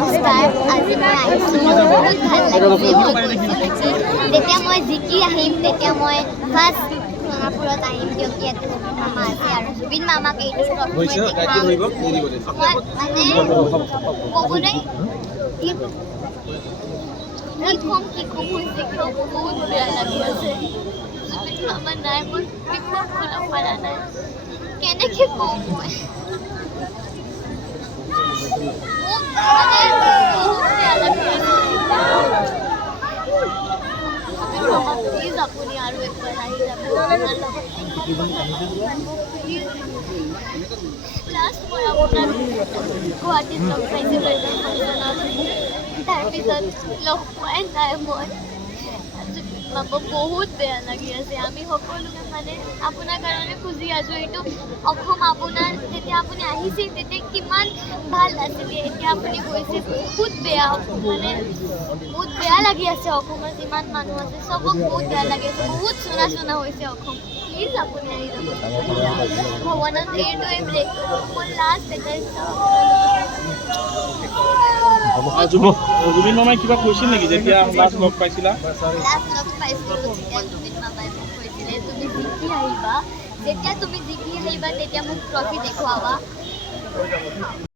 নমস্কাৰ। আজি মই আহিছোঁ, বহুত ভাল লাগিছে। মই কৈছিলোঁ কি যেতিয়া মই জিকি আহিম তেতিয়া মই ফাৰ্ষ্ট সোণাপুৰত আহিম, কিয় কি ইয়াতে জুবিন মামা আছে আৰু জুবিন মামাক এইটো ট্ৰফি মই দেখাম। মই মানে ক'বলৈ কি ক'ম হৈছে কিয় বহুত বেয়া লাগি আছে। জুবিন মামা নাই, মই বিপদ কৰিব পৰা নাই। কেনেকৈ কওঁ মই প্লিজ আপুনি আৰু একবাৰ আহি যাব আমাৰ লগত। লাষ্ট মই আপোনাক গুৱাহাটীত লগ পাইছিলোঁ এটা ফাংচনত, তাৰপিছত লগ পোৱাই নাই মই। মামা বহুত বেয়া লাগি আছে। আমি সকলোকে মানে আপোনাৰ কাৰণে খুজি আছোঁ। এইটো অসম আপোনাৰ যেতিয়া আপুনি আহিছিল তেতিয়া কিমান ভাল আছিলে, এতিয়া আপুনি গৈছে বহুত বেয়া, মানে বহুত বেয়া লাগি আছে। অসমত যিমান মানুহ আছে চবক বহুত বেয়া লাগি আছে, বহুত চুনা চুনা হৈছে অসম। প্লিজ আপুনি আহি যাব। ভগৱানক এইটোৱে প্ৰে কৰোঁ মই লাষ্ট এটা জুবিন মামাই কিবা কৈছিল নেকি যেতিয়া লাষ্ট লগ পাইছিলা? লাষ্ট লগ পাইছিলোঁ তেতিয়া জুবিন মামাই মোক কৈছিলে তুমি জিকি আহিবা, যেতিয়া তুমি জিকি আহিবা তেতিয়া মোক ট্ৰফি দেখুৱাবা।